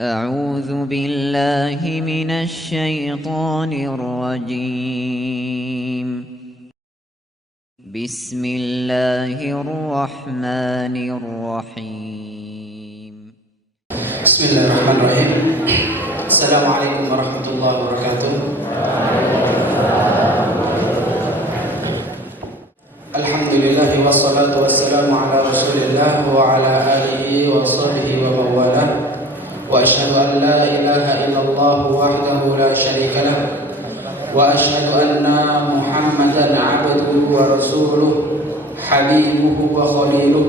أعوذ بالله من الشيطان الرجيم. بسم الله الرحمن الرحيم. بسم الله الرحمن الرحيم. السلام عليكم ورحمة الله وبركاته. الحمد لله والصلاة والسلام على رسول الله وعلى آله وصحبه ومن والاه. وأشهد أن لا إله إلا الله وحده لا شريك له وأشهد أن محمدا عبده ورسوله حبيبه وخليله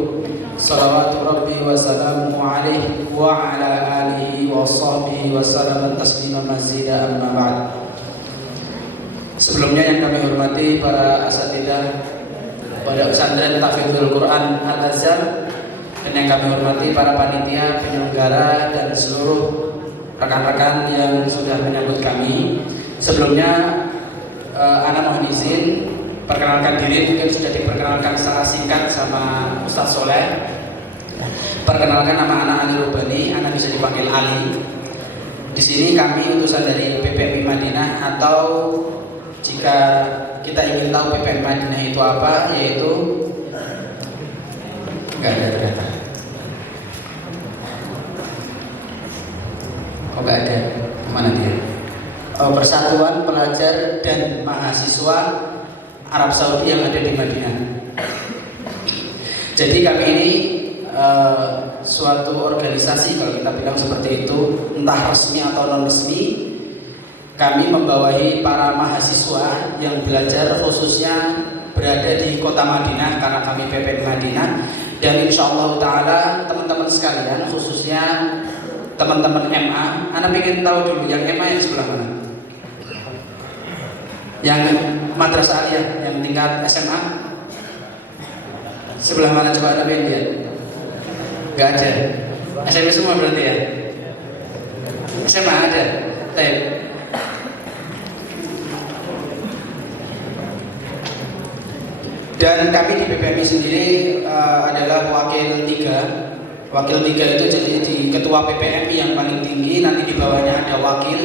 صلوات ربي وسلامه عليه وعلى آله وصحبه وسلم تسليما مزيدا أما بعد. Sebelumnya yang kami hormati para asatidzah Pondok Pesantren Tahfidzul Quran Al-Azhar, dan yang kami hormati para panitia penyelenggara dan seluruh rekan-rekan yang sudah menyambut kami. Sebelumnya ana mohon izin perkenalkan diri, mungkin sudah diperkenalkan secara singkat sama Ustaz Soleh. Perkenalkan, nama anak Ali Rubani, anak bisa dipanggil Ali. Di sini kami utusan dari PPMI Madinah, atau jika kita ingin tahu PPMI Madinah itu apa, yaitu enggak ada ternyata. Oh, enggak ada. Mana dia? Persatuan Pelajar dan Mahasiswa Arab Saudi yang ada di Madinah. Jadi kami ini suatu organisasi, kalau kita bilang seperti itu, entah resmi atau non resmi. Kami membawahi para mahasiswa yang belajar khususnya berada di kota Madinah, karena kami PPMI Madinah. Dan insya Allah Ta'ala teman-teman sekalian, khususnya teman-teman MA, Anda ingin tahu dulu yang MA yang sebelah mana? Yang Madrasah Aliyah, yang tingkat SMA sebelah mana, coba Anda ingin lihat? Gak ada. SMP semua berarti ya? SMA ada? Baik. Dan kami di PPMI sendiri adalah wakil 3. Wakil 3 itu jadi di ketua PPMI yang paling tinggi, nanti di bawahnya ada wakil,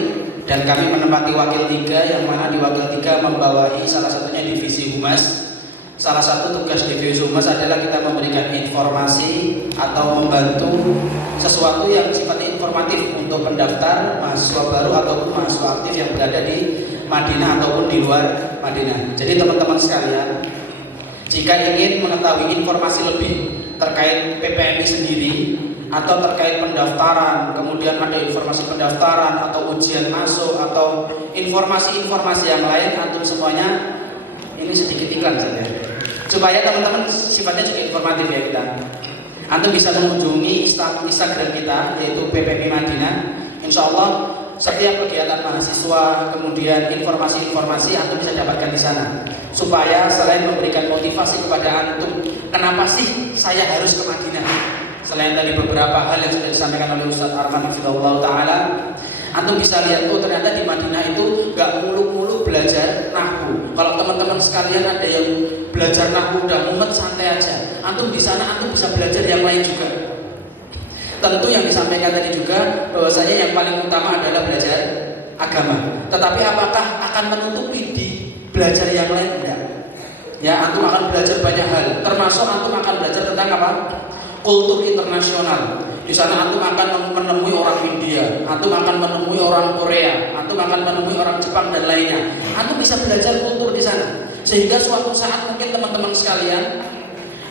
dan kami menempati wakil 3, yang mana di wakil 3 membawahi salah satunya divisi humas. Salah satu tugas divisi humas adalah kita memberikan informasi atau membantu sesuatu yang sifatnya informatif untuk pendaftar mahasiswa baru ataupun mahasiswa aktif yang berada di Madinah ataupun di luar Madinah. Jadi teman-teman sekalian, jika ingin mengetahui informasi lebih terkait PPMI sendiri atau terkait pendaftaran, kemudian ada informasi pendaftaran atau ujian masuk atau informasi-informasi yang lain, antum semuanya, ini sedikit iklan saja, supaya teman-teman sifatnya juga informatif ya kita. Antum bisa mengunjungi Instagram kita, yaitu PPMI Madinah. Insya Allah setiap kegiatan mahasiswa, kemudian informasi-informasi antum bisa dapatkan di sana, supaya selain memberikan motivasi kepada antum, kenapa sih saya harus ke Madinah, selain dari beberapa hal yang sudah disampaikan oleh Ustaz Arman Hafizahullah Ta'ala, antum bisa lihat tuh ternyata di Madinah itu gak mulu-mulu belajar nahwu. Kalau teman-teman sekalian ada yang belajar nahwu udah mumet, santai aja, antum di sana antum bisa belajar yang lain juga. Tentu yang disampaikan tadi juga bahwasanya yang paling utama adalah belajar agama. Tetapi apakah akan menutupi di belajar yang lain? Enggak. Ya, antum akan belajar banyak hal. Termasuk antum akan belajar tentang apa? Kultur internasional. Di sana antum akan menemui orang India, antum akan menemui orang Korea, antum akan menemui orang Jepang dan lainnya. Antum bisa belajar kultur di sana. Sehingga suatu saat mungkin teman-teman sekalian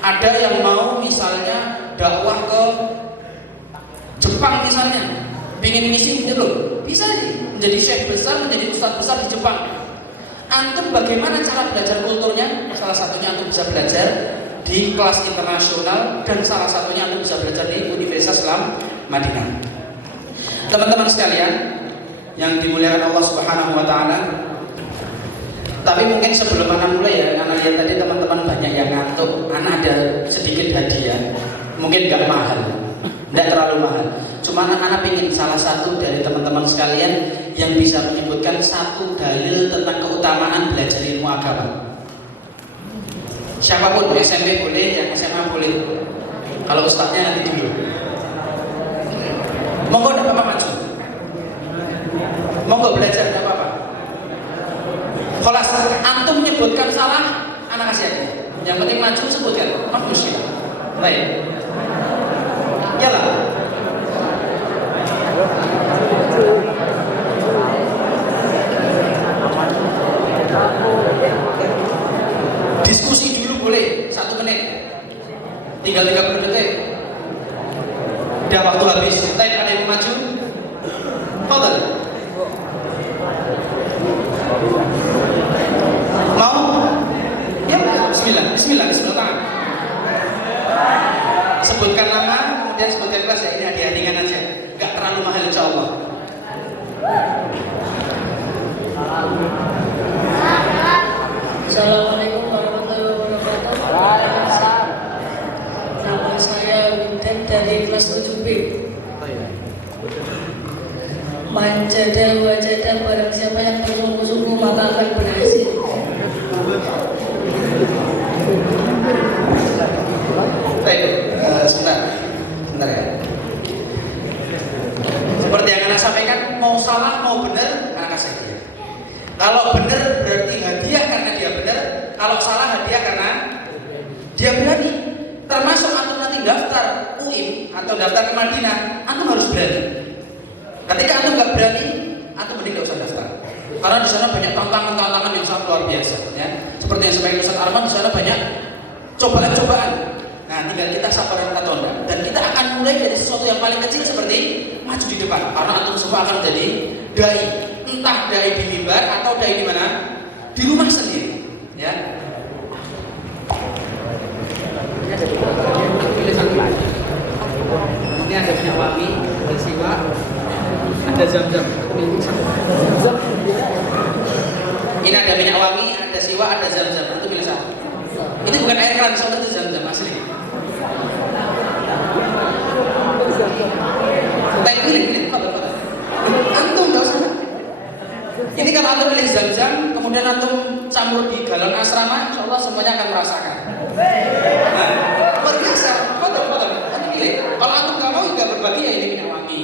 ada yang mau misalnya dakwah ke Jepang misalnya, pengen ngisi gitu loh, bisa nih menjadi syekh besar, menjadi ustadz besar di Jepang. Antum bagaimana cara belajar kulturnya? Salah satunya antum bisa belajar di kelas internasional, dan salah satunya antum bisa belajar di Universitas Islam Madinah. Teman-teman sekalian yang dimuliakan Allah Subhanahu wa Ta'ala, tapi mungkin sebelum anak mulai ya, anak lihat tadi teman-teman banyak yang ngantuk, anak ada sedikit hadiah, mungkin gak mahal, tidak terlalu mahal. Cuma anak ingin salah satu dari teman-teman sekalian yang bisa menyebutkan satu dalil tentang keutamaan belajar ilmu agama. Siapapun, SMP boleh, yang SMA boleh. Kalau ustadznya nanti dulu. Monggo, tidak apa-apa, maju. Monggo belajar, tidak apa-apa. Kholas, antum menyebutkan salah, anak kasih hadiah. Yang penting maju sebutkan, manusia. Baik. Yalah. Diskusi dulu boleh, 1 menit. Tinggal 30 detik. Udah waktu habis. Time ada yang maju? Fadhal. Mau? Ya, bismillah, bismillah, bismillah tangan. Sebutkan nama, kemudian sebutkan kelas ya, ini hadiah ringan aja. Gak terlalu mahal insyaallah. Assalamualaikum warahmatullahi wabarakatuh. Nama saya Winten dari kelas 7B. Manjada wajada, barang siapa yang bersungguh-sungguh maka akan berhasil. Baik, sebentar ya. Seperti yang Anda sampaikan, mau salah mau benar, anak kasih hadiah. Kalau benar berarti hadiah karena dia benar, kalau salah hadiah karena dia berani. Termasuk antum nanti daftar UIM atau daftar ke Madinah, antum harus berani. Ketika antum nggak berani, antum mending nggak usah daftar. Karena di sana banyak tantangan-tantangan yang sangat luar biasa, ya. Seperti yang disampaikan Ustaz Arman, di sana banyak cobaan-cobaan. Nah, tinggal kita sabar atau enggak. Dan kita akan mulai dari sesuatu yang paling kecil seperti maju di depan. Karena antum semua akan menjadi dai. Entah dai di mimbar atau dai di mana? Di rumah sendiri, ya. Ini ada pilih satu lagi. Ini ada minyak wangi, ada siwa, ada zam-zam. Ini ada minyak wangi, ada siwa, ada zam-zam. Itu pilih satu. Ini bukan air keran, soalnya itu zam-zam asli. Tapi pilih, antum nggak usah. Ini kalau antum pilih zam-zam, kemudian antum campur di galon asrama, insya Allah semuanya akan merasakan. Nah, luar biasa. Foto. Antum pilih. Kalau antum nggak mau, nggak berbagi ya ini minyak wangi.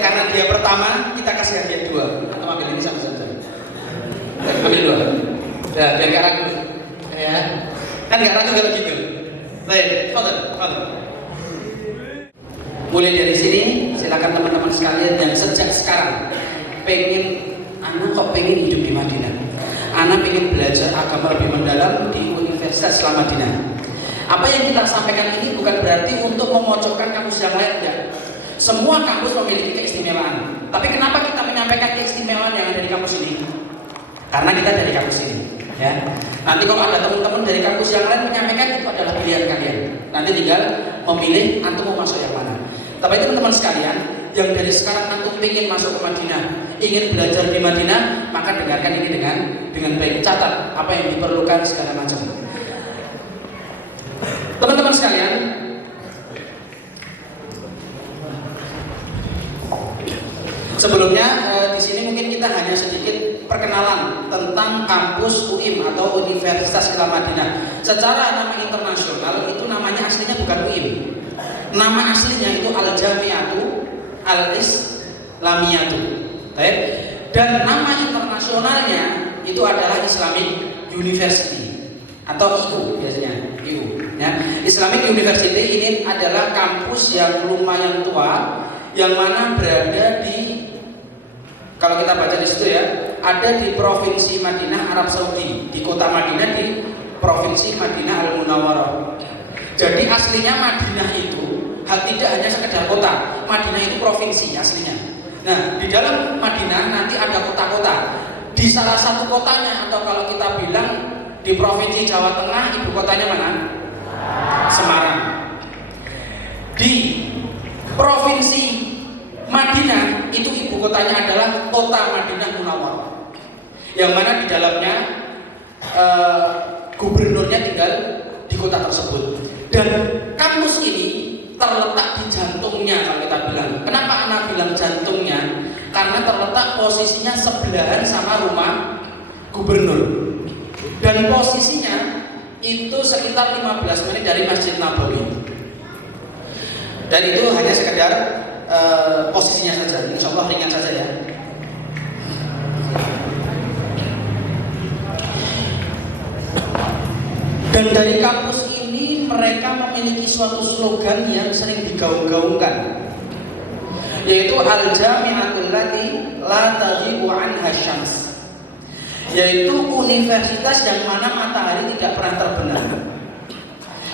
Karena dia pertama, kita kasih hadiah 2. Antum ambil ini sama zam-zam. Ambil 2. Ya, biar gak ragu. Ya. Kan gak ragu kalau gitu. Baik, foto. Mulai dari sini, silakan teman-teman sekalian yang sejak sekarang pengen hidup di Madinah. Anak pengen belajar agama lebih mendalam di Universitas Islam Madinah. Apa yang kita sampaikan ini bukan berarti untuk memojokkan kampus yang lain, ya. Semua kampus memiliki keistimewaan. Tapi kenapa kita menyampaikan keistimewaan yang ada di kampus ini? Karena kita dari kampus ini, ya. Nanti kalau ada teman-teman dari kampus yang lain menyampaikan, itu adalah pilihan kalian. Nanti tinggal memilih antum mau masuk yang mana. Tapi teman-teman sekalian, yang dari sekarang antum ingin masuk ke Madinah, ingin belajar di Madinah, maka dengarkan ini dengan baik. Catat apa yang diperlukan segala macam. Teman-teman sekalian, sebelumnya di sini mungkin kita hanya sedikit perkenalan tentang kampus UIM atau Universitas Islam Madinah. Secara nama internasional itu namanya aslinya bukan UIM. Nama aslinya itu Al-Jami'atu Al-Islamiyatu. Dan nama internasionalnya itu adalah Islamic University atau IU biasanya, IU. Ya. Islamic University ini adalah kampus yang lumayan tua, yang mana berada di, kalau kita baca di situ ya, ada di Provinsi Madinah, Arab Saudi, di kota Madinah, di Provinsi Madinah Al-Munawwarah. Jadi aslinya Madinah itu tidak hanya sekedar kota, Madinah itu provinsi aslinya. Nah, di dalam Madinah nanti ada kota-kota. Di salah satu kotanya, atau kalau kita bilang di Provinsi Jawa Tengah, ibu kotanya mana? Semarang. Di Provinsi Madinah itu ibu kotanya adalah kota Madinah Munawwarah, yang mana di dalamnya gubernurnya tinggal di kota tersebut. Dan kampus ini terletak di jantungnya, kalau kita bilang. Kenapa anak bilang jantungnya? Karena terletak posisinya sebelahan sama rumah gubernur. Dan posisinya itu sekitar 15 menit dari Masjid Nabawi. Dan itu hanya sekedar posisinya saja. Insya Allah ringan saja ya. Dan dari kampus ini mereka memiliki suatu slogan yang sering digaung-gaungkan, yaitu Al-Jami'atul Lati La Taghibu Anha Syams, yaitu universitas yang mana matahari tidak pernah terbenam.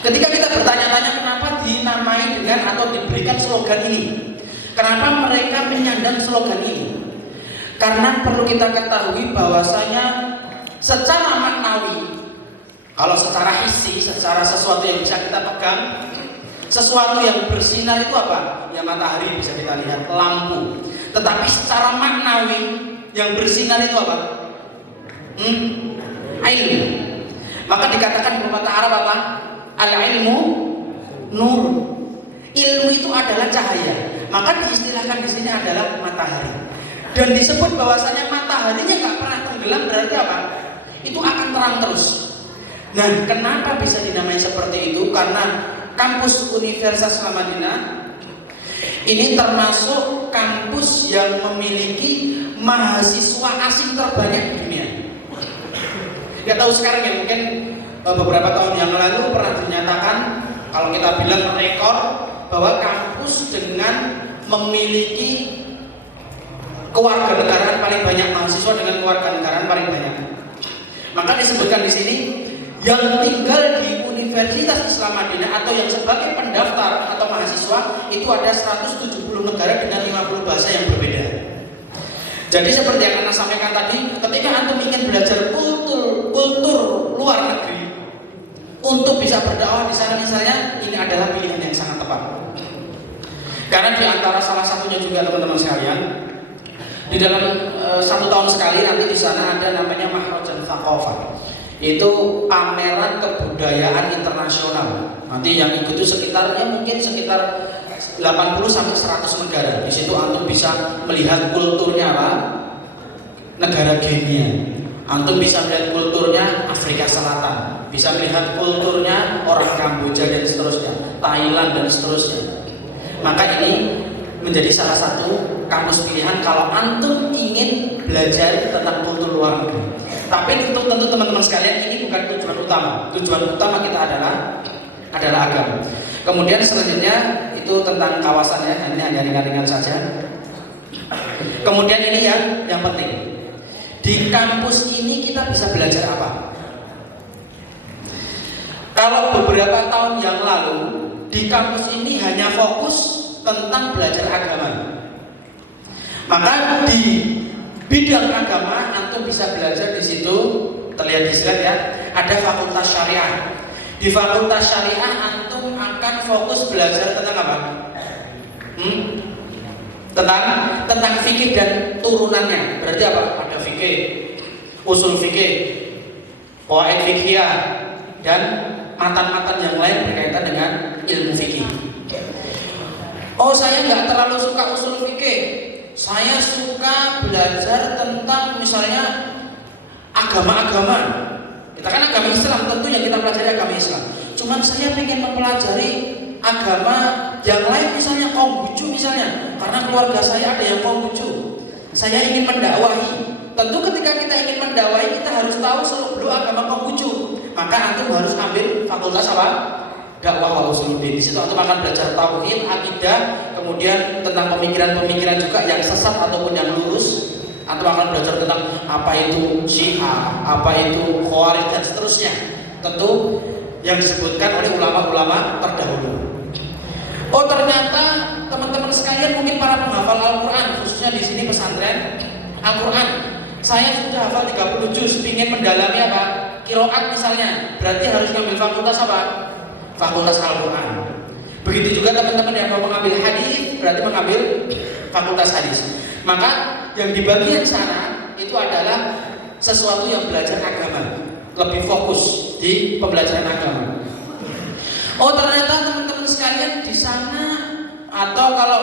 Ketika kita bertanya-tanya kenapa dinamai dengan atau diberikan slogan ini, kenapa mereka menyandang slogan ini, karena perlu kita ketahui bahwasanya secara maknawi, kalau secara hissi, secara sesuatu yang bisa kita pegang, sesuatu yang bersinar itu apa? Ya matahari bisa kita lihat, lampu. Tetapi secara maknawi yang bersinar itu apa? Ilmu. Maka dikatakan dalam bahasa Arab apa? Al-ilmu nur. Ilmu itu adalah cahaya. Maka diistilahkan di sini adalah matahari. Dan disebut bahwasanya mataharinya nggak pernah tenggelam, berarti apa? Itu akan terang terus. Nah, kenapa bisa dinamai seperti itu? Karena kampus Universitas Islam Madinah ini termasuk kampus yang memiliki mahasiswa asing terbanyak di dunia. Kita tahu sekarang ya, mungkin beberapa tahun yang lalu pernah dinyatakan, kalau kita bilang rekor, bahwa kampus dengan memiliki kewarganegaraan paling banyak, mahasiswa dengan kewarganegaraan paling banyak. Maka disebutkan di sini yang tinggal di Universitas Islam Madinah atau yang sebagai pendaftar atau mahasiswa itu ada 170 negara dengan 50 bahasa yang berbeda. Jadi seperti yang Anda sampaikan tadi, ketika Antum ingin belajar kultur luar negeri untuk bisa berdakwah di sana misalnya, ini adalah pilihan yang sangat tepat. Karena di antara salah satunya juga teman-teman sekalian, di dalam 1 tahun sekali nanti di sana ada namanya Mahrajan Thaqafah. Itu pameran kebudayaan internasional. Nanti yang ikut itu sekitar 80 sampai 100 negara. Di situ antum bisa melihat kulturnya apa? Negara Kenya. Antum bisa melihat kulturnya Afrika Selatan. Bisa melihat kulturnya orang Kamboja dan seterusnya, Thailand dan seterusnya. Maka ini menjadi salah satu kampus pilihan kalau antum ingin belajar tentang kultur luar negeri. Tapi tentu teman-teman sekalian, ini bukan tujuan utama. Tujuan utama kita adalah agama. Kemudian selanjutnya itu tentang kawasannya, ini hanya ringan-ringan saja. Kemudian ini yang penting, di kampus ini kita bisa belajar apa? Kalau beberapa tahun yang lalu di kampus ini hanya fokus tentang belajar agama, maka di bidang agama antum bisa belajar di situ. Terlihat di slide ya, ada fakultas syariah. Di fakultas syariah antum akan fokus belajar tentang apa? Tentang fikih dan turunannya. Berarti apa? Ada fikih, usul fikih, qawaid fiqhiyah, dan matan-matan yang lain berkaitan dengan ilmu fikih. Oh, saya nggak terlalu suka usul fikih. Saya suka belajar tentang misalnya agama-agama. Kita kan agama Islam, tentu yang kita pelajari agama Islam. Cuman saya ingin mempelajari agama yang lain, misalnya Konghucu misalnya, karena keluarga saya ada yang Konghucu. Saya ingin mendakwahi. Tentu ketika kita ingin mendakwahi, kita harus tahu seluk-beluk agama Konghucu. Maka antum harus ambil fakultas apa? Dakwah wa usuluddin. Di situ antum akan belajar tauhid, akidah, kemudian tentang pemikiran-pemikiran juga yang sesat ataupun yang lurus. Antum akan belajar tentang apa itu Syiah, apa itu Khawarij dan seterusnya. Tentu yang disebutkan oleh ulama-ulama terdahulu. Oh, ternyata teman-teman sekalian, mungkin para penghafal Al-Qur'an, khususnya di sini pesantren Al-Qur'an, saya sudah hafal 30 juz, ingin mendalami apa? Qiraat misalnya. Berarti harus ngambil fakultas apa? Fakultas Al-Qur'an. Begitu juga teman-teman yang mau mengambil hadis, berarti mengambil fakultas hadis. Maka yang di bagian sana itu adalah sesuatu yang belajar agama, lebih fokus di pembelajaran agama. Oh, ternyata teman-teman sekalian di sana, atau kalau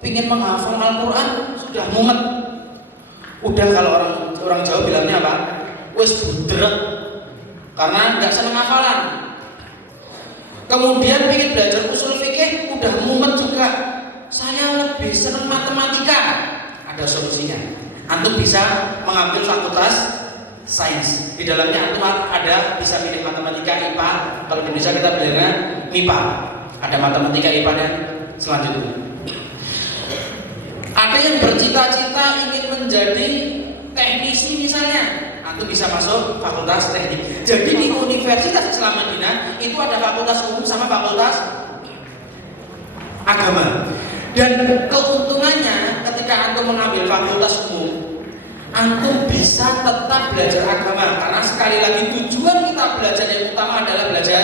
ingin menghafal Al-Qur'an sudah mumet. Udah, kalau orang Jawa bilangnya apa? Wes budrek, karena nggak seneng hafalan. Kemudian ingin belajar usul fikih, udah mumet juga. Saya lebih senang matematika, ada solusinya. Antum bisa mengambil fakultas sains. Di dalamnya antum ada bisa pilih matematika, IPA. Kalau di Indonesia kita bilangnya MIPA. Ada matematika, IPA dan selanjutnya. Ada yang bercita-cita ingin menjadi teknisi misalnya, antum bisa masuk fakultas teknik. Jadi di Universitas Islam Madinah itu ada fakultas umum sama fakultas agama. Dan keuntungannya ketika antum mengambil fakultas umum, antum bisa tetap belajar agama, karena sekali lagi tujuan kita belajar yang utama adalah belajar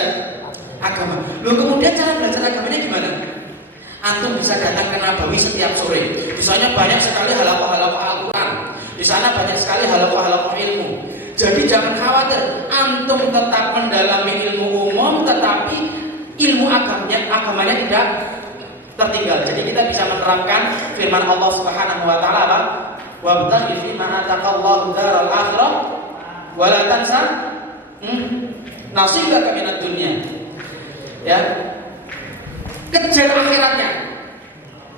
agama. Loh, kemudian cara belajar agamanya gimana? Antum bisa datang ke Nabawi setiap sore. Di sana banyak sekali halaqah-halaqah Al-Quran. Di sana banyak sekali halaqah-halaqah ilmu. Jadi jangan khawatir, antum tetap mendalami ilmu umum, tetapi ilmu agamanya tidak tertinggal. Jadi kita bisa menerapkan firman Allah Subhanahu wa taala, wabtaghi fima ataqallahu daral akhirah wa la tansa nasibaka minad dunya. Ya. Kejar akhiratnya,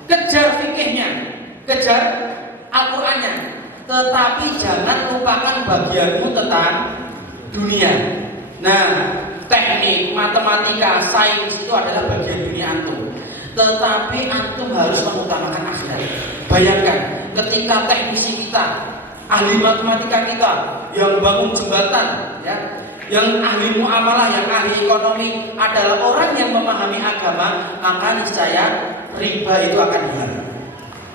kejar fikihnya, kejar Al-Qur'annya, tetapi jangan lupakan bagianmu tentang dunia. Nah, teknik, matematika, sains itu adalah bagian dunia antum. Tetapi antum harus mengutamakan akhirat. Bayangkan ketika teknisi kita, ahli matematika kita yang bangun jembatan, ya, yang ahli muamalah, yang ahli ekonomi adalah orang yang memahami agama, maka niscaya riba itu akan hilang.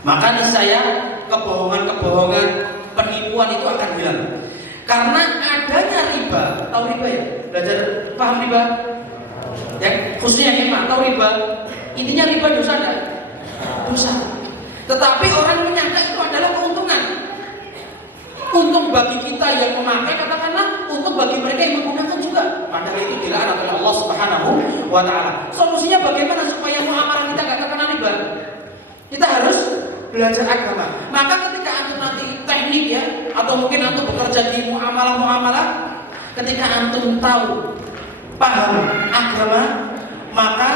Maka niscaya kebohongan-kebohongan, penipuan itu akan hilang. Karena adanya riba, tahu riba ya? Belajar paham riba? Ya, khususnya yang tahu riba. Intinya riba dosa enggak? Dosa. Tetapi orang menyangka itu adalah keuntungan. Untung bagi kita yang memakai, katakanlah untung bagi mereka yang menggunakan juga. Padahal itu dilarang oleh Allah Subhanahu wa taala. Solusinya bagaimana supaya muamalah kita enggak terkena riba? Kita harus belajar agama. Maka ketika antum nanti teknik ya, atau mungkin antum bekerja di muamalah-muamalah, ketika antum tahu, paham agama, maka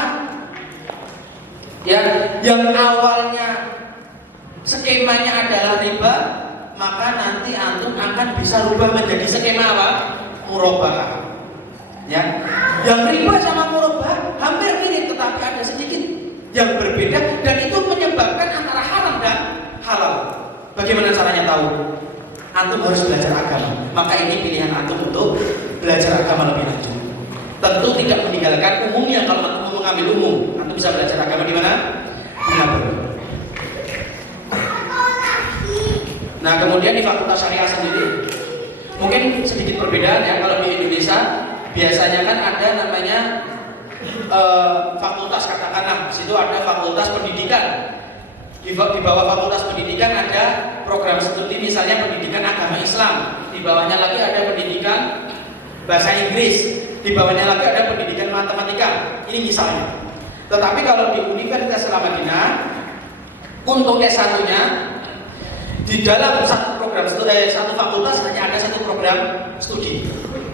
ya yang awalnya skemanya adalah riba, maka nanti antum akan bisa rubah menjadi skema apa? Murabahah. Ya, yang riba sama murabahah hampir mirip, tetapi ada sedikit yang berbeda, dan itu menyebabkan antara haram dan halal. Bagaimana caranya tahu? Antum harus belajar agama. Maka ini pilihan antum untuk belajar agama lebih lanjut. Tentu tidak meninggalkan umumnya. Kalau antum mau mengambil umum, antum bisa belajar agama di mana? Di Nabawi. Nah, kemudian di Fakultas Syariah sendiri mungkin sedikit perbedaan ya. Kalau di Indonesia biasanya kan ada namanya fakultas, katakanlah di situ ada fakultas pendidikan. Di bawah fakultas pendidikan ada program studi, misalnya pendidikan agama Islam. Di bawahnya lagi ada pendidikan bahasa Inggris. Di bawahnya lagi ada pendidikan matematika. Ini misalnya. Tetapi kalau di Universitas Islam Madinah untuk S1-nya di dalam satu program studi, satu fakultas hanya ada satu program studi.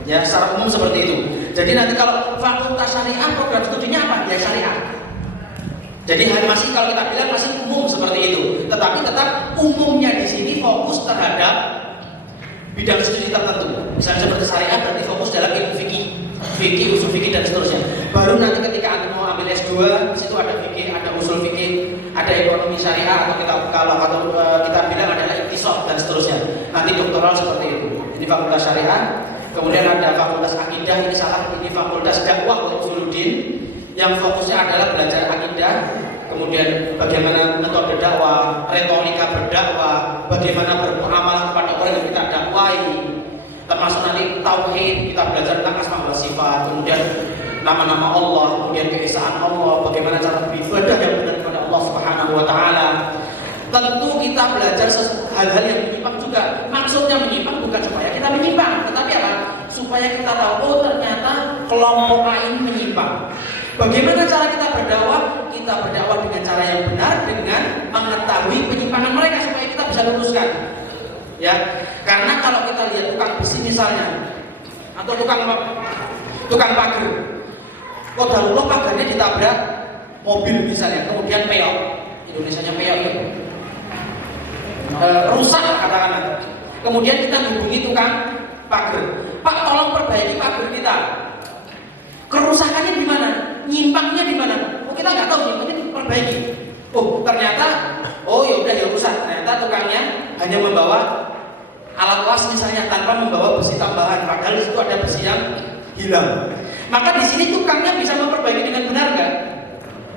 Ya, secara umum seperti itu. Jadi nanti kalau fakultas syariah program studinya apa? Ya syariah. Jadi masih, kalau kita bilang masih umum seperti itu. Tetapi tetap umumnya di sini fokus terhadap bidang studi tertentu. Misalnya seperti syariah berarti fokus dalam ilmu fikih, usul fikih dan seterusnya. Baru nanti ketika Anda mau ambil S2, di situ ada fikih, ada usul fikih, ada ekonomi syariah, atau kita bilang adalah iktisad dan seterusnya. Nanti doktoral seperti itu. Ini fakultas syariah. Kemudian ada fakultas akidah, ini fakultas dakwah wa usuluddin, yang fokusnya adalah belajar akidah. Kemudian bagaimana metode dakwah, retorika berdakwah, bagaimana bermuamalah kepada orang yang kita dakwai, termasuk nanti tauhid, kita belajar tentang asma wa sifat, kemudian nama-nama Allah, kemudian keesaan Allah, bagaimana cara beribadah yang benar kepada Allah Subhanahu wa taala. Tentu kita belajar hal-hal yang menyimpang juga. Maksudnya menyimpang bukan supaya kita menyimpang, tetapi apa? Supaya kita tahu, oh ternyata kelompok A ini menyimpang. Bagaimana cara kita berdakwah? Kita berdakwah dengan cara yang benar, dengan mengetahui penyimpangan mereka supaya kita bisa luruskan. Ya, karena kalau kita lihat tukang besi misalnya, atau tukang pagar, qadarullah pagarnya ditabrak mobil misalnya, kemudian peok. Indonesianya peok ya. rusak katakanlah. Kemudian kita hubungi tukang pagar. Pak, tolong perbaiki pagar kita. Kerusakannya di mana? Nyimpangnya di mana? Oh, kita nggak tahu, nyimpangnya diperbaiki. Oh, ternyata, oh ya udah ya rusak. Ternyata tukangnya hanya membawa alat las misalnya tanpa membawa besi tambahan. Padahal di situ ada besi yang hilang. Maka di sini tukangnya bisa memperbaiki dengan benar nggak?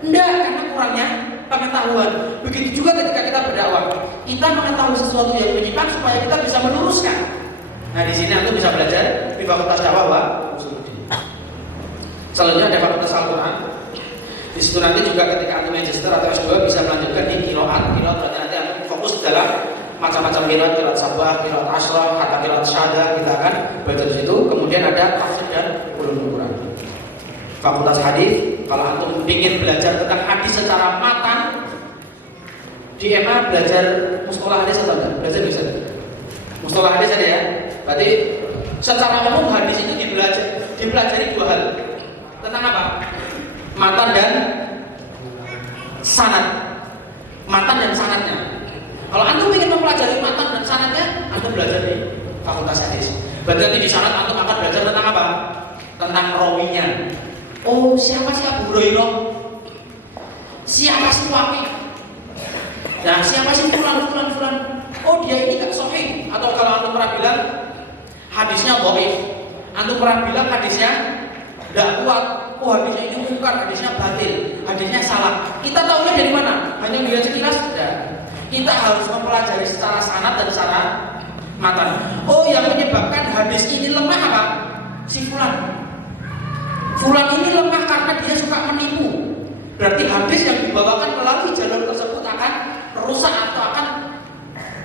Enggak, karena kurangnya pengetahuan. Begitu juga ketika kita berdakwah, kita mengetahui sesuatu yang menyimpang supaya kita bisa meluruskan. Nah, di sini aku bisa belajar di Fakultas Dakwah wa Usuluddin. Selanjutnya ada Fakultas Al-Quran. Di situ nanti juga ketika antum magister atau S2 bisa melanjutkan di qiraat. Qiraat berarti nanti antum fokus dalam macam-macam qiraat sabah, qiraat asyrah, kata qiraat syahadah, kita akan belajar di situ. Kemudian ada tafsir dan ulumul Quran. Fakultas Hadis, kalau antum ingin belajar tentang hadis secara matan, di MA belajar mustalah hadis atau enggak? Belajar bisa. Mustalah hadis ada ya. Berarti secara umum hadis itu dipelajari dua hal. Tentang apa? Matan dan sanad. Matan dan sanadnya. Kalau antum ingin mempelajari matan dan sanadnya, antum belajar di Fakultas Hadis. Berarti nanti di sanad antum akan belajar tentang apa? Tentang rawinya. Oh, siapa sih Abu Hurairah? Siapa sih Waqi'? Nah, siapa sih fulan? Oh, dia ini gak sahih. Atau kalau antum pernah bilang hadisnya dhaif, antum pernah bilang hadisnya tidak kuat. Oh, hadisnya ini bukan, hadisnya batil, hadisnya salah. Kita tahunya dari mana? Hanya melihat sekilas tidak. Kita harus mempelajari secara sanad dan secara matan. Oh, yang menyebabkan hadis ini lemah apa? Si fulan. Fulan ini lemah karena dia suka menipu. Berarti hadis yang dibawakan melalui jalur tersebut akan rusak atau akan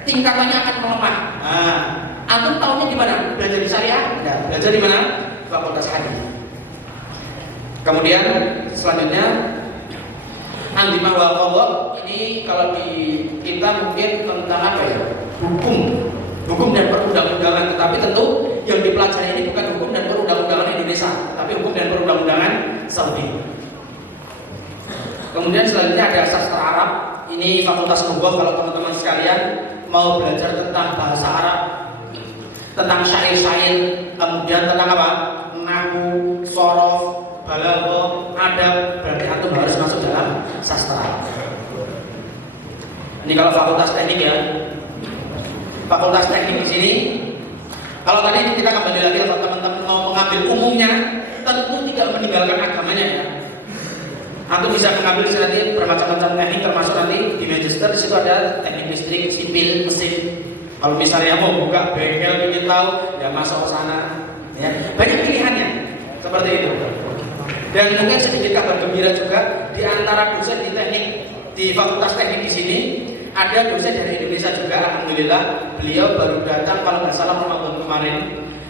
tingkatannya akan melemah. Nah, antum tahunya di mana? Belajar di syariah? Enggak. Belajar di mana? Fakultas Hadis. Kemudian selanjutnya Andimah wal Qadha, ini kalau di kita mungkin tentang apa ya? Hukum dan perundang-undangan, tetapi tentu yang dipelajari ini bukan hukum dan perundang-undangan Indonesia, tapi hukum dan perundang-undangan Saudi. Kemudian selanjutnya ada sastra Arab. Ini Fakultas Nubuwah. Kalau teman-teman sekalian mau belajar tentang bahasa Arab, tentang syair-syair, kemudian tentang apa? Nahwu, shorof, balaghah, adab, berarti antum harus masuk dalam sastra. Ini kalau Fakultas Teknik ya. Fakultas Teknik di sini, kalau tadi kita kembali lagi kalau teman-teman mau mengambil umumnya, tentu tidak meninggalkan agamanya ya. Antum bisa mengambil nanti bermacam-macam teknik, termasuk nanti di magister di situ ada teknik listrik, sipil, mesin. Kalau misalnya mau buka bengkel ingin tahu, ya masuk ke sana. Ya, banyak pilihannya seperti itu. Dan mungkin sedikit kabar gembira juga di antara dosen di teknik di Fakultas Teknik di sini. Ada dosen dari Indonesia juga, alhamdulillah. Beliau baru datang kalau nggak salah Ramadan kemarin.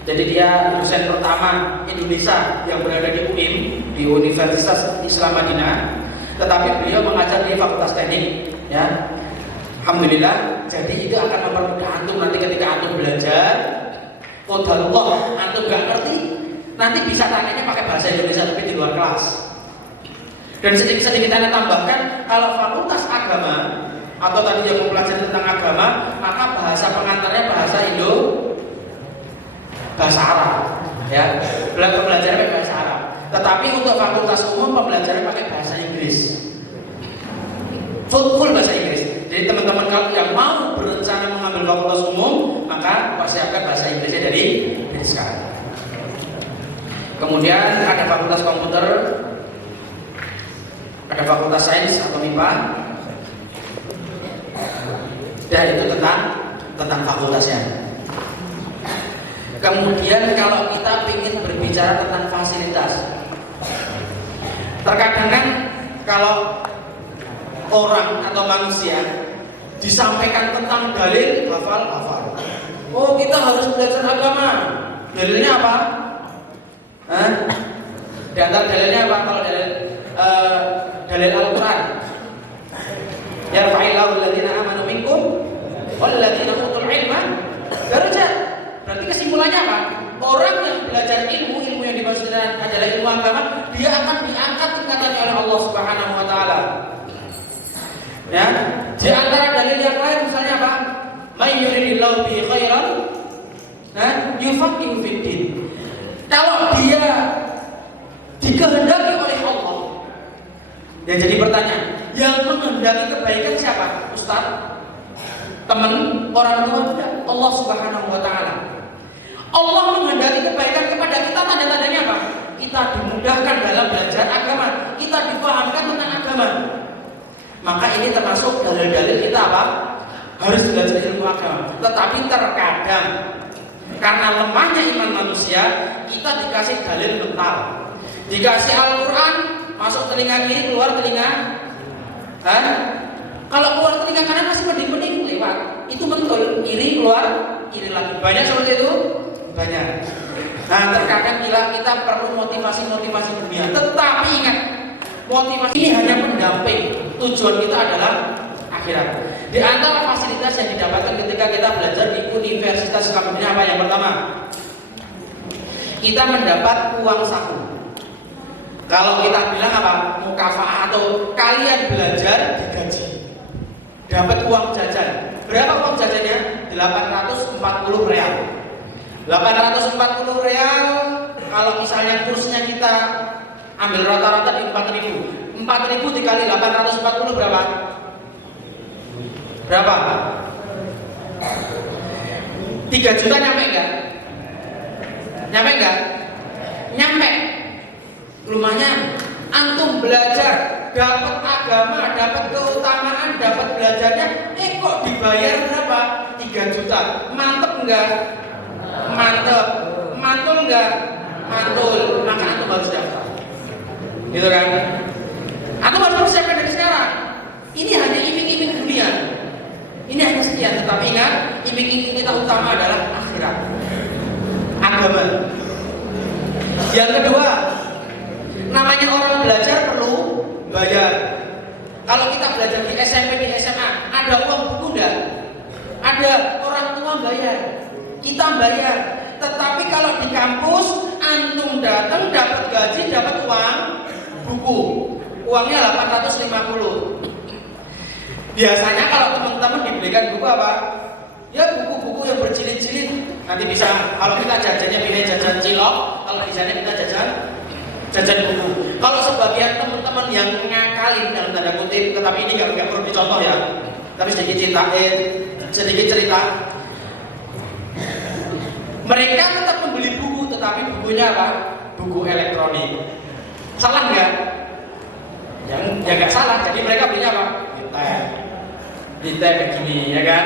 Jadi dia dosen pertama Indonesia yang berada di UIM, di Universitas Islam Madinah. Tetapi beliau mengajar di Fakultas Teknik, ya. Alhamdulillah. Jadi itu akan mempermudah antum nanti ketika antum belajar. Qadarullah, antum nggak ngerti, nanti bisa tanyanya pakai bahasa Indonesia tapi di luar kelas. Dan sedikit-sedikit Anda tambahkan, kalau Fakultas Agama atau tadi yang mempelajari tentang agama, maka bahasa pengantarnya bahasa bahasa Arab, ya. Pembelajarannya pakai bahasa Arab. Tetapi untuk Fakultas Umum pembelajarannya pakai bahasa Inggris. Full bahasa Inggris. Jadi teman-teman kalau yang mau berencana mengambil Fakultas Umum, maka persiapkan bahasa Inggrisnya dari sekarang. Kemudian ada Fakultas Komputer, ada Fakultas Sains atau MIPA. Dan itu tentang fakultasnya. Kemudian kalau kita ingin berbicara tentang fasilitas, terkadang kan kalau orang atau manusia disampaikan tentang dalil, hafal. Oh, kita harus belajar agama. Dalilnya apa? Di antara dalilnya apa? Kalau dalil Al-Quran, yarfa'illahu alladziina aamanu minkum walladziina utul ilma darajat. Berarti kesimpulannya apa? Orang yang belajar ilmu yang dimaksudkan adalah ilmu agama, dia akan diangkat tingkatannya oleh Allah Subhanahu wa taala. Ya, di antara dalil yang lain misalnya apa? may yuridillahu bihi khairan yufaqihu fiddin. Kalau dia dikehendaki oleh Allah. Ya jadi pertanyaan, yang menghendaki kebaikan siapa? Ustaz? Teman, orang tua? Tidak, Allah Subhanahu wa taala. Allah menghendaki kebaikan kepada kita, tanda-tandanya apa? Kita dimudahkan dalam belajar agama, kita dipahamkan tentang agama. Maka ini termasuk dalil-dalil kita apa? Harus belajar ilmu agama. Tetapi terkadang karena lemahnya iman manusia, kita dikasih dalil mental, dikasih Al-Quran, masuk telinga kiri, keluar telinga kalau keluar telinga kanan masih mending-mending lewat. Itu betul, kiri keluar, kiri lagi. Banyak seperti itu? Banyak. Nah, terkadang kita perlu motivasi-motivasi dunia. Tetapi ingat, motivasi ini hanya pendamping. Tujuan kita adalah akhirat. Di antara fasilitas yang didapatkan ketika kita belajar di Universitas Islam ini apa? Yang pertama, kita mendapat uang saku. Kalau kita bilang apa? Mukafa'ah atau kalian belajar digaji. Dapat uang jajan. Berapa uang jajannya? 840 real. 840 real. Kalau misalnya kursnya kita ambil rata-rata di 4.000. 4.000 dikali 840 berapa? Berapa? 3 juta nyampe enggak? Nyampe enggak? Nyampe. Lumayan. Antum belajar, dapat agama, dapat keutamaan, dapat belajarnya, kok dibayar berapa? 3 juta. Mantep enggak? Mantep. Mantul enggak? Mantul. Maka antum harus daftar. Gitu kan? Antum harus persiapkan dari sekarang. Ini hanya iming-iming dunia. Ini hanya sekian, tetapi ingat, iming-iming kita utama adalah akhirat, agama. Yang kedua, namanya orang belajar perlu bayar. Kalau kita belajar di SMP, di SMA, ada uang buku enggak? Ada, orang tua bayar, kita bayar. Tetapi kalau di kampus, antum datang dapat gaji, dapat uang buku. Uangnya 850. Biasanya kalau teman-teman dibelikan buku apa? Ya buku-buku yang berjilid-jilid. Nanti bisa, kalau kita jajannya pilih jajan cilok, kalau di sana kita jajan buku. Kalau sebagian teman-teman yang ngakalin dalam tanda kutip, tetapi ini nggak perlu dicontoh ya. Tapi sedikit cerita. Mereka tetap membeli buku, tetapi bukunya apa? Buku elektronik. Salah nggak? Ya nggak salah. Jadi mereka belinya apa? Kita begini ya kan,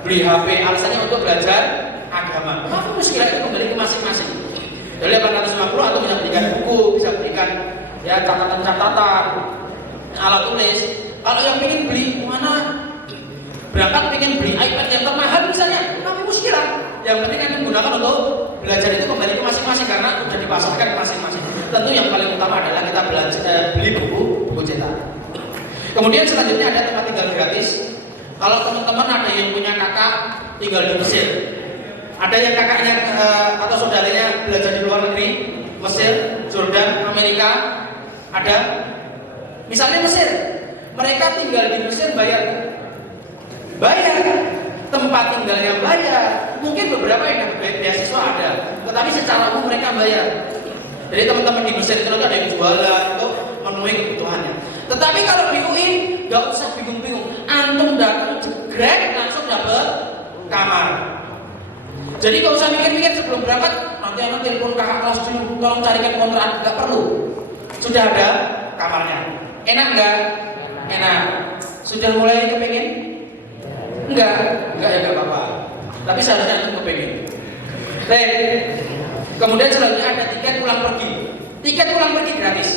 beli HP alasannya untuk belajar agama. Apa muskilah itu kembali ke masing-masing. Dari 850 atau bisa belikan buku, bisa belikan ya catatan-catatan, alat tulis. Kalau yang ingin beli mana? Berangkat ingin beli iPad yang termahal misalnya, tapi muskilah. Yang penting kan menggunakan untuk belajar itu kembali ke masing-masing karena sudah dipasarkan ke masing-masing. Tentu yang paling utama adalah kita beli buku cetak. Kemudian selanjutnya ada tempat tinggal gratis. Kalau teman-teman ada yang punya kakak tinggal di Mesir, ada yang kakaknya atau saudaranya belajar di luar negeri, Mesir, Jordan, Amerika, ada. Misalnya Mesir, mereka tinggal di Mesir bayar tempat tinggalnya bayar. Mungkin beberapa yang dapat beasiswa ada, tetapi secara umum mereka bayar. Jadi teman-teman di Mesir itu ada yang jualan untuk memenuhi kebutuhannya. Tetapi kalau di UI nggak usah bingung-bingung, antum datang jegrek langsung dapat kamar. Jadi nggak usah mikir-mikir sebelum berangkat, nanti anak telepon kakak kelas dulu, tolong carikan kontrakan, nggak perlu. Sudah ada kamarnya. Enak nggak? Enak. Sudah mulai kepingin? Enggak ya nggak apa-apa. Tapi seharusnya antum kepingin. Baik. Kemudian selanjutnya ada tiket pulang pergi. Tiket pulang pergi gratis.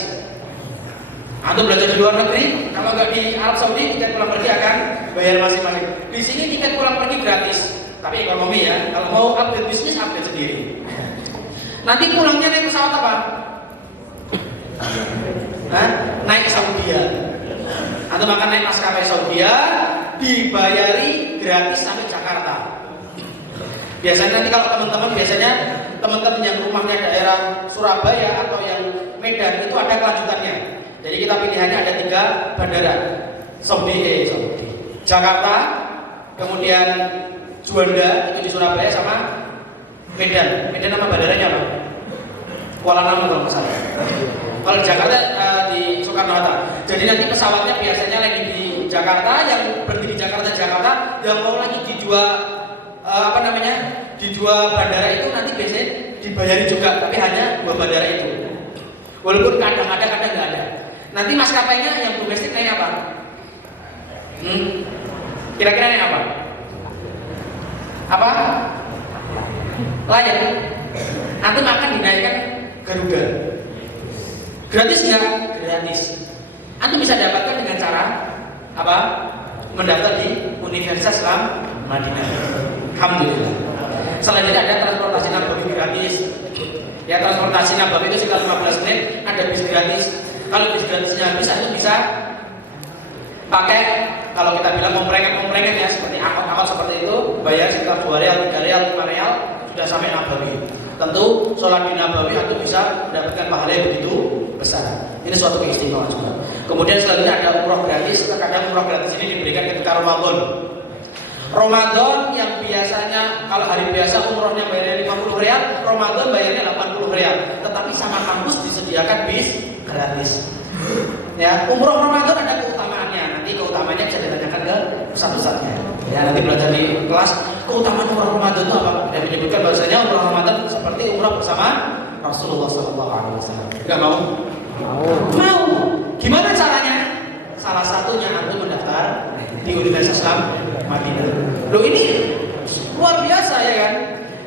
Atau belajar di luar negeri, kalau nggak di Arab Saudi, tiket pulang pergi akan bayar masing-masing. Di sini tiket pulang pergi gratis, tapi ekonomi ya. Kalau mau upgrade bisnis, upgrade sendiri. Nanti pulangnya naik pesawat apa? Naik ke Saudi. Atau makan naik maskapai Saudi, dibayari gratis sampai Jakarta. Biasanya nanti kalau teman-teman yang rumahnya daerah Surabaya atau yang Medan itu ada kelanjutannya. Jadi kita pilihannya ada 3 bandara, Saudi, Jakarta, kemudian Juanda itu di Surabaya sama Medan. Medan nama bandaranya apa? Kuala Namu kalau nggak salah. Kalau di Jakarta di Soekarno-Hatta. Jadi nanti pesawatnya biasanya lagi di Jakarta, yang berhenti di Jakarta, yang mau lagi di dua di dua bandara itu nanti biasanya dibayari juga, tapi hanya dua bandara itu. Walaupun kadang ada, kadang nggak ada. Nanti maskapainya yang domestik naik apa? Kira-kira naik apa? Apa? Lion. Nanti akan dinaikkan Garuda. Gratis nggak? Gratis. Antum bisa dapatkan dengan cara apa? Mendaftar di Universitas Islam Madinah. Alhamdulillah. Selanjutnya ada transportasi Nabawi gratis. Ya, transportasi Nabawi itu sekitar 15 menit, ada bis gratis. Kalau bis gratisnya habis, itu bisa pakai, kalau kita bilang kompreng-kompreng ya, seperti angkot-angkot seperti itu, bayar sekitar 2 real, 3 real, 5 real, sudah sampai Nabawi. Tentu sholat di Nabawi itu bisa mendapatkan pahala yang begitu besar. Ini suatu keistimewaan juga. Kemudian selanjutnya ada umroh gratis. Terkadang umroh gratis ini diberikan ketika Ramadan yang biasanya kalau hari biasa umrohnya bayarnya 50 real, Ramadan bayarnya 80 real. Tetapi sama kampus disediakan bis gratis. Ya, umroh Ramadan ada keutamaannya. Nanti keutamaannya bisa ditanyakan ke ustaz-ustaznya. Ya, nanti belajar di kelas keutamaan umroh Ramadan itu apa? Dan menyebutkan bahwasanya umroh Ramadan seperti umroh bersama Rasulullah SAW. Enggak mau? Mau. Gimana caranya? Salah satunya antum mendaftar di Universitas Islam Madinah. Loh, ini luar biasa ya kan?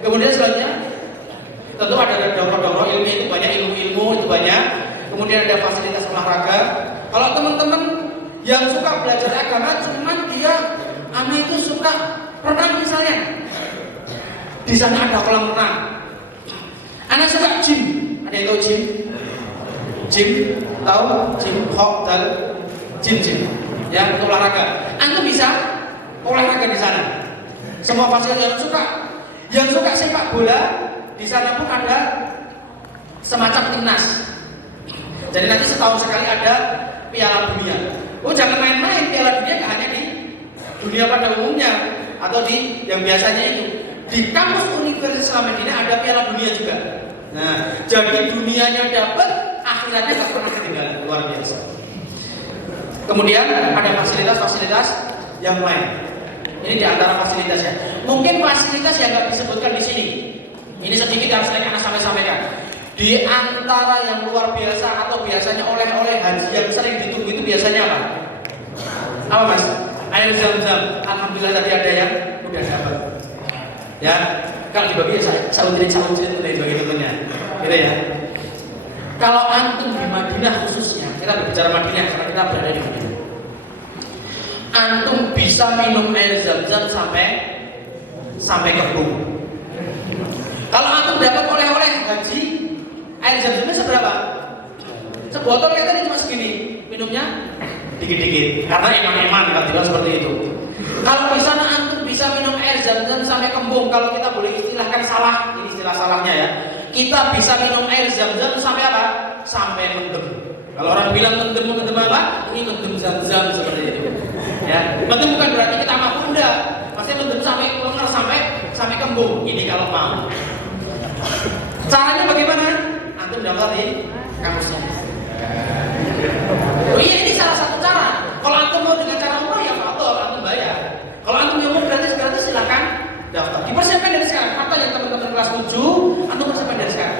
Kemudian selanjutnya tentu ada dokter-dokter ilmu itu banyak, ilmu itu banyak. Kemudian ada fasilitas olahraga. Kalau teman-teman yang suka belajar agama, cuman dia anak itu suka renang misalnya, di sana ada kolam renang. Anak suka gym, ada yang tahu gym? Gym, tahu? Gym, hok dan gym, ya untuk olahraga. Antum bisa olahraga di sana. Semua fasilitas yang suka sepak bola di sana pun ada semacam timnas. Jadi nanti setahun sekali ada Piala Dunia. Oh, jangan main-main, Piala Dunia gak hanya di dunia pada umumnya atau di yang biasanya itu. Di kampus Universitas Islam Madinah ada Piala Dunia juga. Nah, jadi dunianya dapat, akhiratnya gak pernah ketinggalan, luar biasa. Kemudian ada fasilitas-fasilitas yang lain. Ini di antara fasilitasnya. Mungkin fasilitas yang nggak disebutkan di sini. Ini sedikit yang sering anak sampaikan. Di antara yang luar biasa atau biasanya oleh-oleh haji yang sering ditunggu itu biasanya apa? Apa mas? Air zam-zam. Alhamdulillah tadi ada yang udah dapat. Ya, kalau dibagi ya salutin dari bagi tentunya. Gitu ya. Kalau antum di Madinah khususnya, kita berbicara Madinah karena kita berada di Madinah. Antum bisa minum air zam-zam sampai kembung. Kalau antum dapat oleh-oleh haji, air zam-zamnya seberapa? Sebotol kita ini cuma segini, minumnya dikit-dikit. Karena eman-eman kan tidak seperti itu. Kalau di sana antum bisa minum air zam-zam sampai kembung, kalau kita boleh istilahkan salah, ini istilah salahnya ya. Kita bisa minum air zam-zam sampai apa? Sampai mendem. Kalau orang bilang mendem apa? Ini mendem zam-zam seperti itu. Ya, mendem bukan berarti kita mabuk, enggak. Maksudnya mendem sampai kelengar, sampai kembung. Ini kalau mau. Caranya bagaimana? Antum daftar di kampusnya. Oh iya, ini salah satu cara. Kalau antum mau dengan cara umroh ya faktor antum bayar. Kalau antum mau gratis silakan daftar. Dipersiapkan dari sekarang. Atau yang teman-teman kelas 7, antum persiapkan dari sekarang.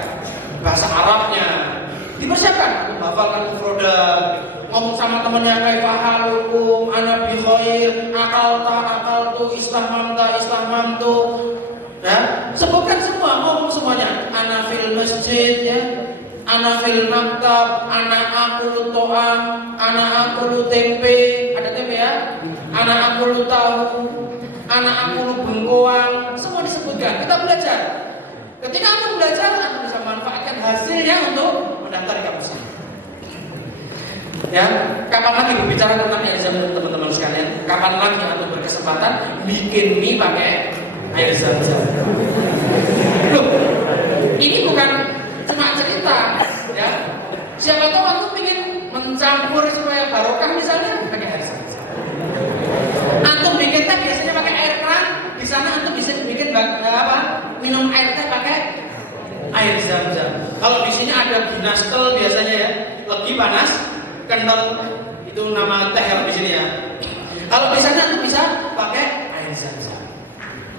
Bahasa Arabnya dipersiapkan. Antum hafalkan mufradat, ngomong sama temannya kayak fahalukum, ana bi khair, akaltu, islamamtu. Ya, sebutkan semua, ngomong semuanya. Ana fil masjid ya. Ana fil maktab, ana akulu to'am, ana akulu tempe, ada tempe ya. Ana akulu tahu, ana akulu bengkoang, semua disebutkan. Kita belajar. Ketika Anda belajar, Anda bisa manfaatkan hasilnya untuk mendaftar di kampus ini. Ya, kapan lagi berbicara tentang air zam-zam teman-teman sekalian? Kapan lagi Anda berkesempatan bikin mie pakai air zam-zam? Loh, ini bukan cuma cerita, ya. Siapa tahu Anda ingin mencampur supaya barokah misalnya pakai air zam-zam. Antum bikin teh biasanya pakai air keran, di sana antum panas, kental, itu nama teh kalau di sini ya. Kalau misalnya bisa pakai air zam-zam.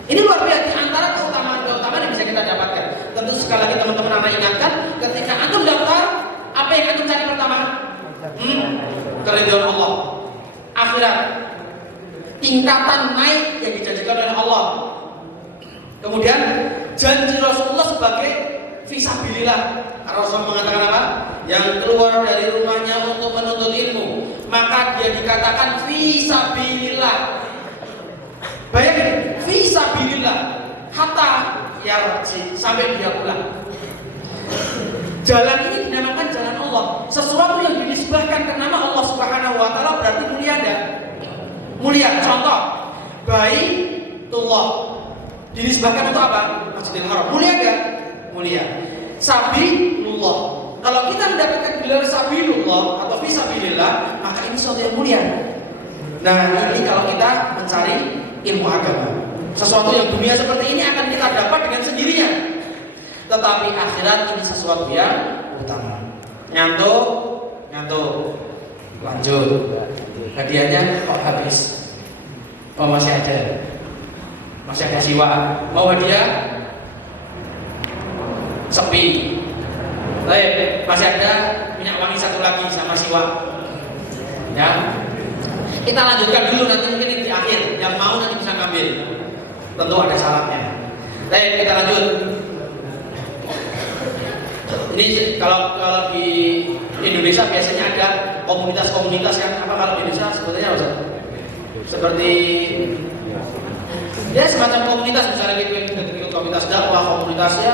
Ini luar biasa, di antara keutamaan yang bisa kita dapatkan. Tentu sekali lagi teman-teman anak ingatkan, ketika antum daftar, apa yang antum cari pertama? Keridhaan Allah, akhirat, tingkatan naik yang dijanjikan oleh Allah. Kemudian janji Rasulullah sebagai fisabilillah. Karena Rasul mengatakan apa? Yang keluar dari rumahnya untuk menuntut ilmu, maka dia dikatakan fisabilillah. Bayangin, fisabilillah hatta yarji, sampai dia pulang. Jalan ini dinamakan jalan Allah. Sesuatu yang dinisbahkan ke nama Allah Subhanahu wa taala berarti mulia enggak? Mulia. Contoh, Baitullah dinisbahkan untuk apa? Masjidil Haram. Mulia enggak? Mulia. Sabilullah. Kalau kita mendapatkan gelar sabilullah atau fisabilillah, maka ini sesuatu yang mulia. Nah, ini kalau kita mencari ilmu agama. Sesuatu yang dunia seperti ini akan kita dapat dengan sendirinya. Tetapi akhirat ini sesuatu yang utama. Nyantuk, lanjut. Hadiahnya kok habis? Oh masih ada siwa. Mau hadiah? Sepi. Baik, masih ada minyak wangi satu lagi sama siwa. Ya. Kita lanjutkan dulu, nanti mungkin di akhir. Yang mau nanti bisa ngambil. Tentu ada syaratnya. Baik, kita lanjut. Ini kalau di Indonesia biasanya ada komunitas-komunitas kan, apa kalau di Indonesia sebetulnya apa? Seperti ya semacam komunitas, misalnya gitu, komunitas dakwah, komunitasnya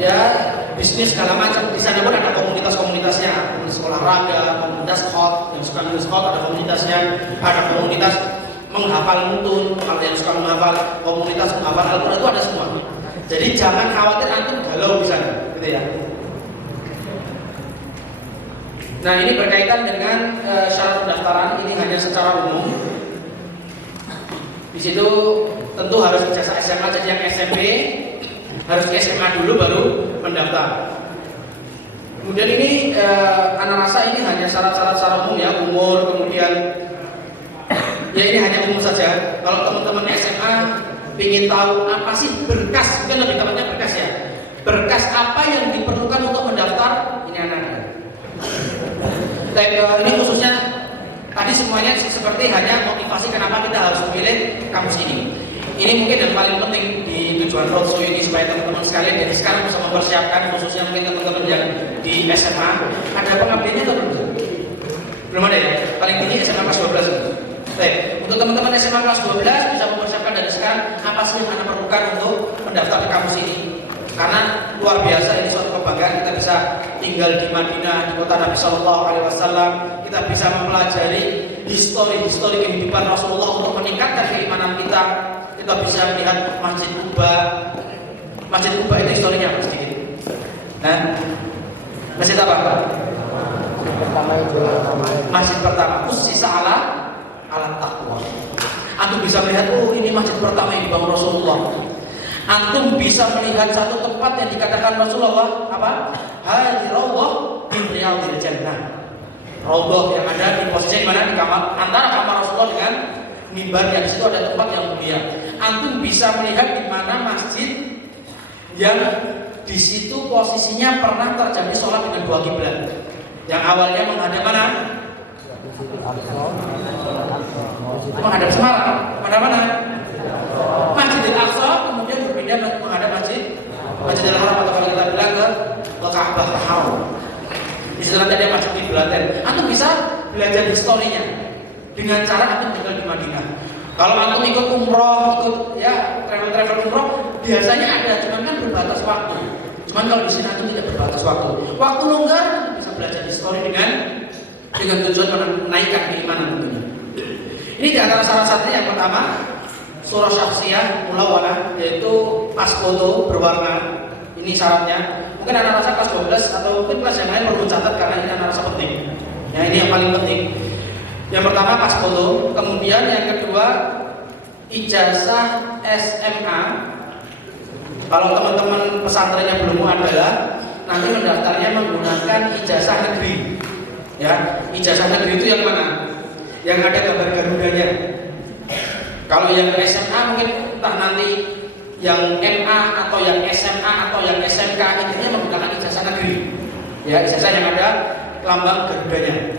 ya bisnis segala macam. Di sana pun ada komunitas-komunitasnya, komunitas olahraga, komunitas khot, yang suka nulis khot ada komunitasnya, ada komunitas menghafal mutun, kalau yang suka menghafal, komunitas menghafal Al-Quran, itu ada semua. Jadi jangan khawatir antum galau di sana, gitu ya. Nah, ini berkaitan dengan syarat pendaftaran, ini hanya secara umum. Di situ tentu harus ijazah SMA, jadi yang SMP harus ke SMA dulu baru mendaftar. Kemudian ini anak rasa ini hanya syarat-syarat secara umum ya, umur, kemudian ya ini hanya umum saja. Kalau teman-teman SMA ingin tahu apa sih berkas, mungkin lebih tepatnya berkas ya. Berkas apa yang diperlukan untuk mendaftar? Ini anak-anak. Ini khususnya tadi semuanya seperti hanya motivasi kenapa kita harus memilih kampus ini. Ini mungkin yang paling penting di tujuan roadshow ini supaya teman-teman sekalian dari sekarang bisa mempersiapkan, khususnya mungkin teman-teman yang di SMA. Ada pengabdiannya atau belum? Belum ada ya? Paling tinggi SMA kelas 12. Baik, untuk teman-teman SMA kelas 12 bisa mempersiapkan dari sekarang apa sih yang Anda perlukan untuk mendaftar ke kampus ini. Karena luar biasa, ini suatu kebanggaan kita bisa tinggal di Madinah, di kota Nabi Sallallahu Alaihi Wasallam. Kita bisa mempelajari histori kehidupan Rasulullah untuk meningkatkan keimanan kita. Kita bisa melihat Masjid Quba. Masjid Quba itu historinya apa sedikit? Nah, masjid apa? Masjid pertama ussisa ala taqwa. Antum bisa melihat, oh ini masjid pertama yang dibangun Rasulullah. Antum bisa melihat satu tempat yang dikatakan Rasulullah apa? Hadhihi rawdah min riyadil jannah. Rawdah yang ada di posisi mana? Di kamar antara kamar Rasulullah dengan mimbar, yang di situ ada tempat yang mulia. Antum bisa melihat di mana masjid yang di situ posisinya pernah terjadi sholat dengan dua kiblat. Yang awalnya menghadap mana? Menghadap Semarang. Menghadap mana? Masjidil Aqsa, kemudian berpindah menghadap Masjidil Haram, atau kalau kita bilang ke Ka'bah Haram. Di situ nanti ada masjid Qiblatain. Antum bisa belajar historinya dengan cara antum tinggal di Madinah. Kalau antum ikut umroh, ikut ya travel umroh, biasanya ada, cuman kan berbatas waktu. Cuman kalau di sini antum tidak berbatas waktu. Waktu longgar bisa belajar histori dengan tujuan menaikkan keimanan tentunya. Ini di antara salah satunya yang pertama, surah syakhsiyah mulawanah, yaitu pas foto berwarna. Ini syaratnya. Mungkin anak rasa kelas 12 atau mungkin kelas yang lain perlu catat karena ini anak rasa penting. Ya, ini yang paling penting. Yang pertama pas foto, kemudian yang kedua ijazah SMA. Kalau teman-teman pesantrennya belum adalah nanti mendaftarnya menggunakan ijazah negeri. Ya, ijazah negeri itu yang mana? Yang ada gambar Garudanya. Kalau yang SMA mungkin entah nanti yang MA atau yang SMA atau yang SMK intinya menggunakan ijazah negeri. Ya, ijazah yang ada lambang Garudanya.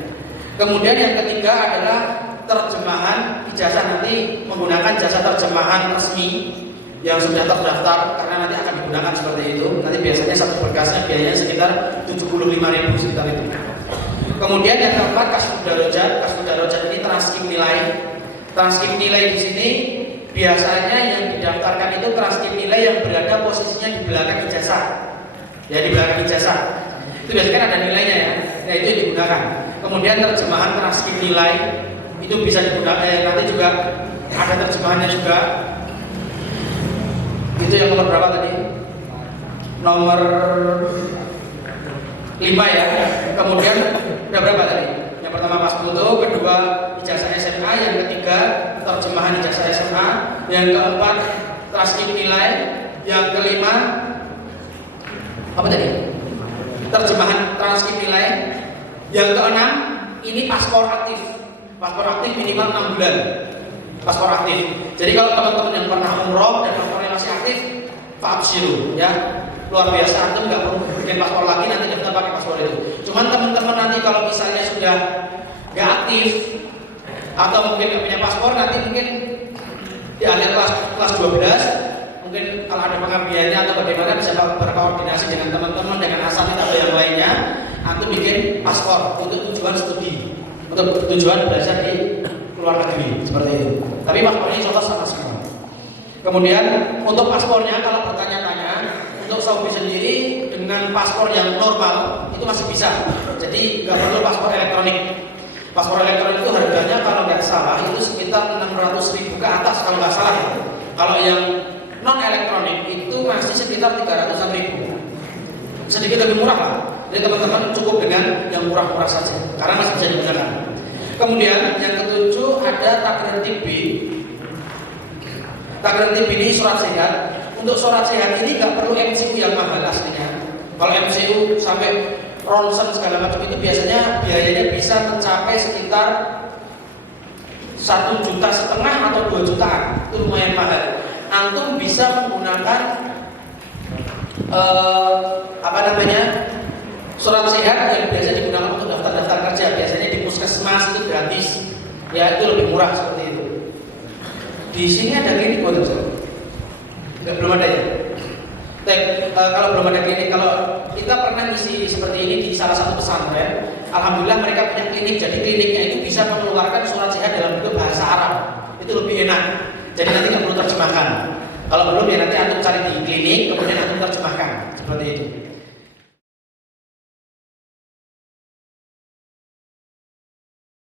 Kemudian yang ketiga adalah terjemahan ijazah, nanti menggunakan jasa terjemahan resmi yang sudah terdaftar karena nanti akan digunakan seperti itu. Nanti biasanya satu berkasnya biayanya sekitar 75.000 sekitar itu. Kemudian yang keempat Kasbul Darajat. Kasbul Darajat ini transkrip nilai. Transkrip nilai di sini biasanya yang didaftarkan itu transkrip nilai yang berada posisinya di belakang ijazah. Ya, di belakang ijazah. Itu biasanya kan ada nilainya ya. Nah, itu yang digunakan. Kemudian terjemahan transkrip nilai itu bisa digunakan. Nanti juga ada terjemahannya juga. Itu yang nomor berapa tadi? Nomor 5 ya. Kemudian udah berapa tadi? Yang pertama pas foto, kedua ijazah SMA, yang ketiga terjemahan ijazah SMA, yang keempat transkrip nilai, yang kelima apa tadi? Terjemahan transkrip nilai, yang keenam ini paspor aktif. Paspor aktif minimal 6 bulan. Paspor aktif. Jadi kalau teman-teman yang pernah umroh dan paspornya masih aktif, fabshiru ya. Luar biasa, antum nggak perlu bikin paspor lagi, nanti daftar pakai paspor itu. Cuman teman-teman nanti kalau misalnya sudah nggak aktif atau mungkin nggak punya paspor, nanti mungkin di akhir kelas 12 mungkin kalau ada pengabdiannya atau bagaimana bisa berkoordinasi dengan teman-teman, dengan asatidz atau yang lainnya, antum bikin paspor untuk tujuan studi, untuk tujuan belajar di luar negeri seperti itu. Tapi paspornya insya Allah sama semua. Kemudian untuk paspornya kalau bertanya-tanya, untuk Saudi sendiri dengan paspor yang normal itu masih bisa. Jadi nggak perlu paspor elektronik. Paspor elektronik itu harganya kalau nggak salah itu sekitar 600.000 ke atas kalau nggak salah. Kalau yang non elektronik itu masih sekitar 300.000. Sedikit lebih murah lah. Jadi teman-teman cukup dengan yang murah-murah saja karena masih bisa digunakan. Kemudian yang ketujuh ada takrir tibi. Takrir tibi ini surat sehat. Untuk surat sehat ini nggak perlu MCU yang mahal aslinya. Kalau MCU sampai ronsen segala macam itu biasanya biayanya bisa mencapai sekitar 1,5 juta atau 2 jutaan. Itu lumayan mahal. Antum bisa menggunakan surat sehat yang biasa digunakan untuk daftar-daftar kerja. Biasanya di puskesmas itu gratis. Ya, itu lebih murah seperti itu. Di sini ada klinik buat belum ada ya. Kalau belum ada klinik, kalau kita pernah isi seperti ini di salah satu pesantren, alhamdulillah mereka punya klinik. Jadi kliniknya itu bisa mengeluarkan surat sehat dalam bentuk bahasa Arab. Itu lebih enak. Jadi nanti nggak perlu terjemahkan. Kalau belum ya nanti antum cari di klinik, kemudian antum terjemahkan seperti itu.